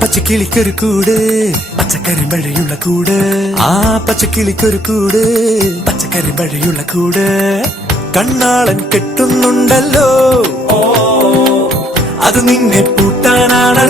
പച്ചക്കിളിക്കൊരു കൂട്, പച്ചക്കറി മഴയുള്ള കൂട്. ആ പച്ചക്കിളിക്കൊരു കൂട്, പച്ചക്കറി മഴയുള്ള കൂട്. കണ്ണാളൻ കെട്ടുന്നുണ്ടല്ലോ, അത് നിന്നെ പൂട്ടാനാണല്ലോ.